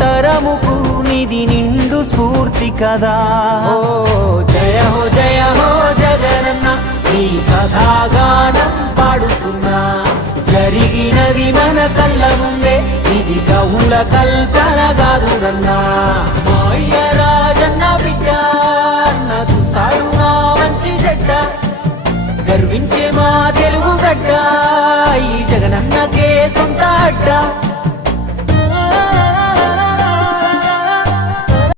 తరముకు నిధి నిండు స్ఫూర్తి కదా. ఓ జయ హో జయ హో జగనన్న నీ కథాగానం పాడుతున్నా. జరిగినది మన కళ్ళ ముందే ఇది కవుల కల్పన కాదురన్నా. మాయ రాజన్న బిడ్డ అన్న చూస్తాడు నా మంచి చెడ్డ. గర్వించే మా తెలుగు గడ్డ ఈ జగనన్న